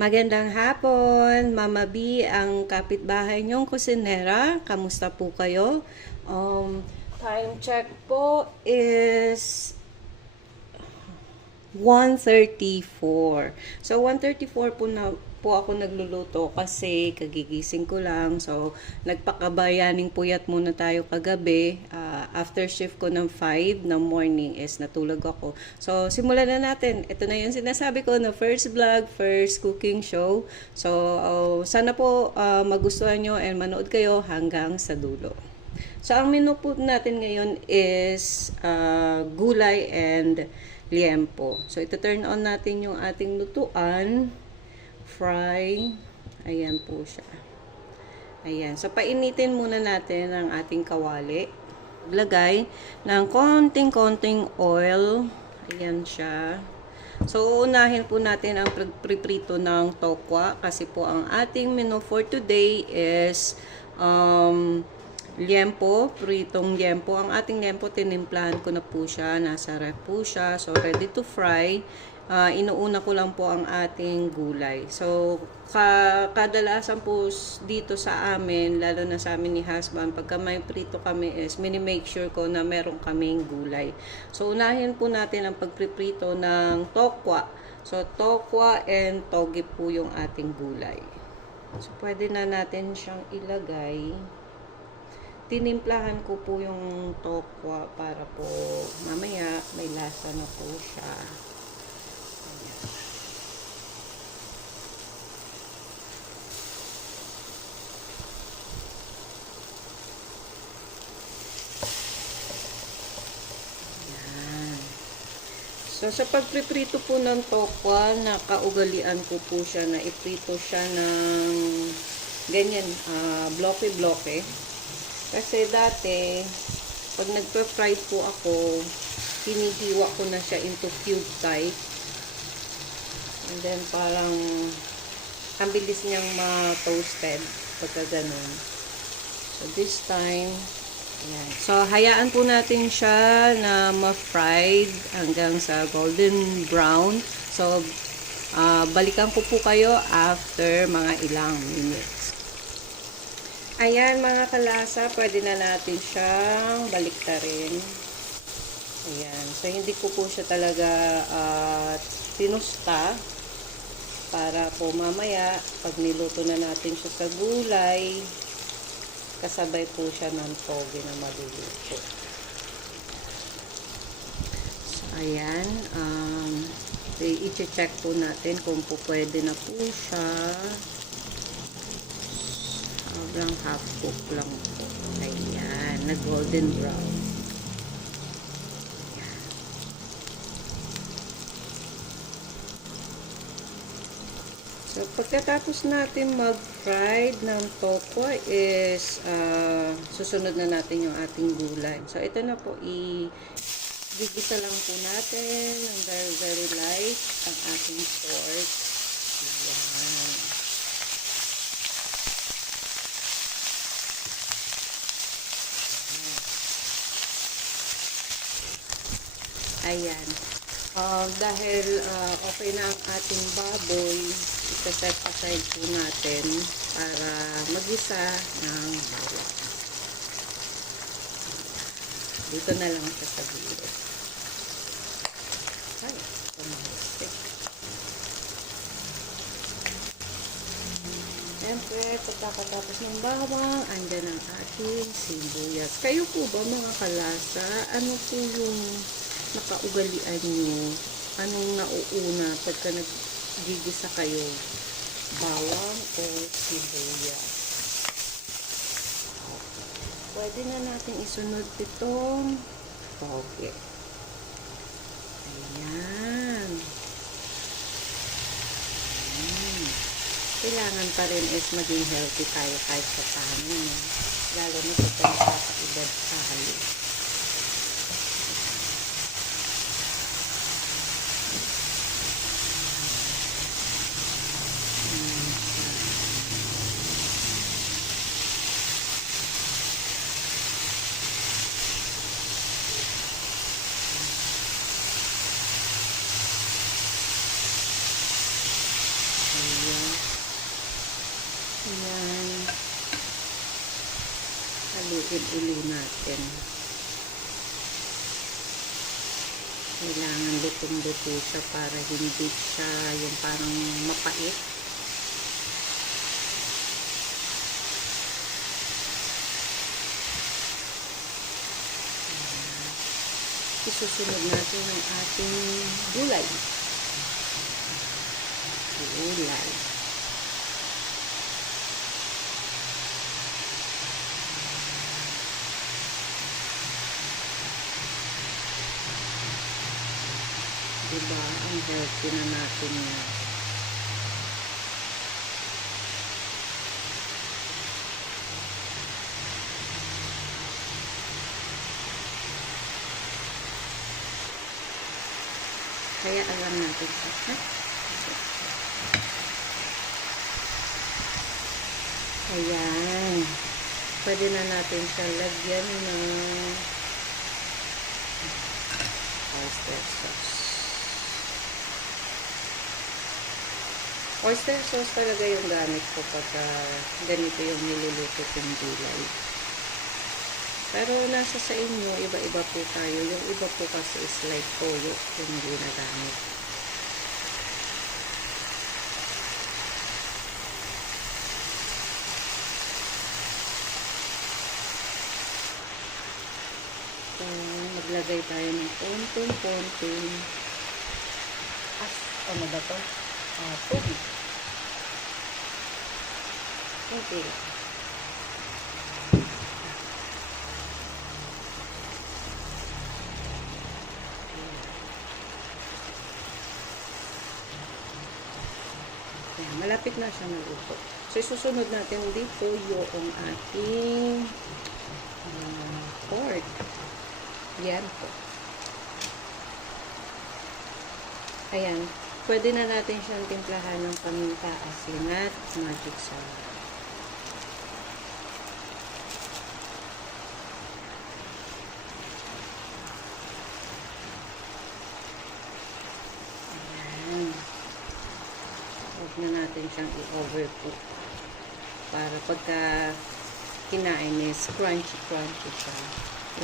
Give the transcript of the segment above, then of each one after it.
Magandang hapon, Mama B, ang kapitbahay niyong kusinera. Kamusta po kayo? Time check po is 1:34. So 1:34 po ako nagluluto kasi kagigising ko lang. So nagpakabayaning puyat muna tayo kagabi. After shift ko ng 5 ng morning is natulog ako. So simulan na natin. Ito na yung sinasabi ko na first vlog, first cooking show. So sana po magustuhan nyo and manood kayo hanggang sa dulo. So ang menu po natin ngayon is gulay and liempo. So ito turn on natin yung ating lutuan. Fry. Ayan po siya. Ayan. So painitin muna natin ang ating kawali. Lagay ng konting-konting oil. Ayan siya. So unahin po natin ang pagpriprito ng tokwa kasi po ang ating menu for today is liempo, pritong liempo. Ang ating liempo, tinimplahan ko na po siya. Nasa ref po siya. So, ready to fry. Inuuna ko lang po ang ating gulay. So, kadalasan po dito sa amin, lalo na sa amin ni husband, pagka may prito kami is, mini-make sure ko na meron kaming gulay. So, unahin po natin ang pagpriprito ng tokwa. So, tokwa and toge po yung ating gulay. So, pwede na natin siyang ilagay. Tinimplahan ko po yung tokwa para po mamaya may lasa na po siya. Ayan. So sa pagpriprito po ng tokwa, nakaugalian ko po siya na iprito siya ng ganyan, bloke-bloke. Kasi dati, pag nagpa-fry po ako, hinihiwa ko na siya into cube type. And then, parang, ang bilis niyang ma-toasted pagka ganun. So, this time, ayan. So, hayaan po natin siya na ma-fried hanggang sa golden brown. So, balikan ko po kayo after mga ilang minutes. Ayan mga kalasa, pwede na natin siyang baliktarin. Ayan. So, hindi ko po siya talaga tinusta para po mamaya, pag niluto na natin siya sa gulay, kasabay po siya ng toge na maluluto. So, ayan. I-check po natin kung po pwede na po siya. Sobrang half cook lang po. Ayan, na golden brown. Ayan. So, pagkatapos natin mag-fried ng tokwa is susunod na natin yung ating gulay. So, ito na po, gigisa lang po natin ng very, very light ang ating pork. Ayan. Ayan. Dahil okay na ang ating baboy, ita-set aside po natin para magisa ng bawang. Dito na lang siya sa gilid. Ay, tumahusik. Siyempre, pagkatapos ng bawang, andyan ang ating sibuyas. Kayo po ba mga kalasa? Ano po yung nakaugalian nyo? Anong nauuna pagka naggigisa kayo? Bawang o sibuyas? Pwede na natin isunod itong toge. Ayan. Kailangan pa rin is maging healthy tayo kahit sa paano. Lalo na sa pagkakaedad tayo. Ayan. haluin uli natin. Kailangan lutong-luto siya para hindi siya yung parang mapait. Isusunod natin ang ating gulay. Diba? Ang healthy na natin yan. Kaya alam natin siya. Ha? Ayan. Pwede na natin siya lagyan ng oyster sauce. Oyster sauce talaga yung gamit ko pagka ganito yung niluluto kong gulay. Pero nasa sa inyo, iba-iba po tayo. Yung iba po kasi is like toyo yung ginagamit. So, maglagay tayo ng konting-konting ano ba to? Tubig. Konti lang. Ayan, malapit na siya maluto. So, isusunod natin dito yung ating pork. Yan po. Ayan. Pwede na natin siyang timplahan ng paminta, asin at magic sarap. Ayan. Huwag na natin siyang i-overcook. Para pagka kinain is crunchy-crunchy siya.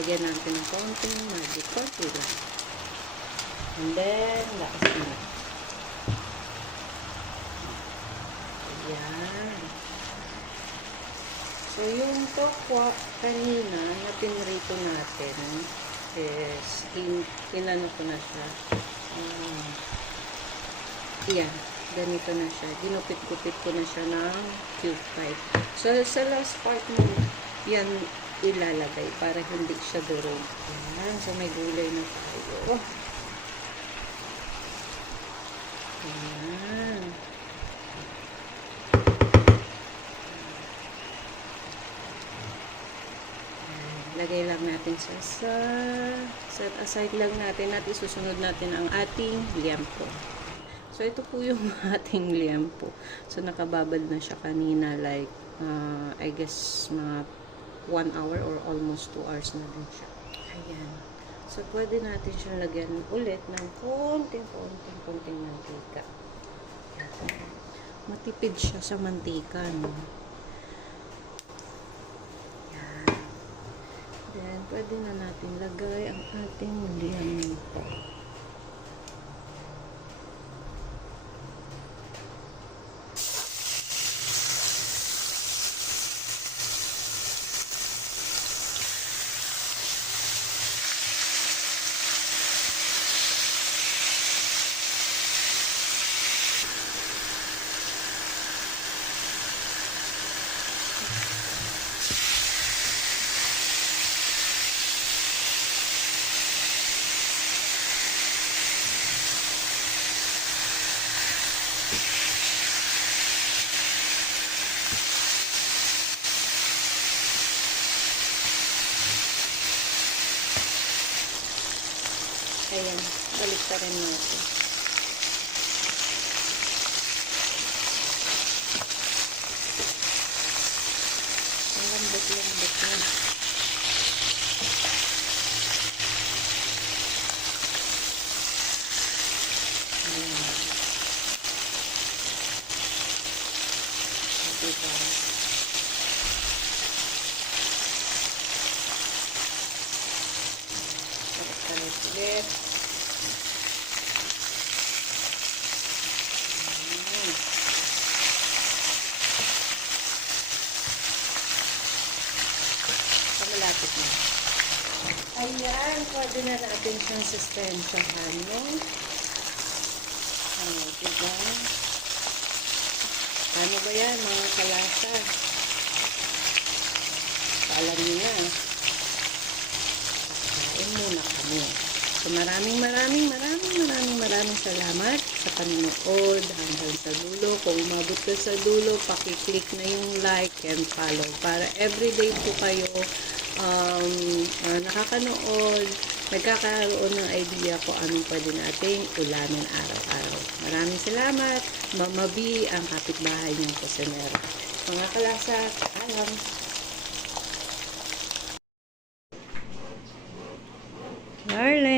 Lagyan natin ng konting magic, konti lang. And then, last na. Ayan. So, yung tokwa kanina na pinrito natin is inano ko na siya. Ayan. Ganito na siya. Ginupit-gupit ko na siya ng cube 5. So, sa last part mo, yan ilalagay para hindi siya durog. Ayan. So, may gulay na tayo. Ayan. Lagay lang natin siya sa set aside lang natin at isusunod natin ang ating liempo. So, ito po yung ating liempo. So, nakababad na siya kanina like, I guess, mga 1 hour or almost 2 hours na din siya. Ayan. So, pwede natin siyang lagyan ulit ng konting mantika. Ayan. Matipid siya sa mantika, no? Then, pwede na natin lagay ang ating liempo. Ayan, balik pa rin natin. Ang lambot-lambot na. Ayan. Diba? malapit na. Ayan, pwede na natin siyang suspensyahan, no? Diba? Ano ba yan, mga kalasa? Alam niyo na. Kain muna kami. So, maraming salamat sa panonood hanggang sa dulo. Kung umabot ka sa dulo, pakiclick na yung like and follow para everyday po kayo nakakanood, nagkakaroon ng idea kung anong pwede nating ulamin araw-araw. Maraming salamat. Mama B, ang kapitbahay niyong kusinera. Mga kalasa, alam. Darling.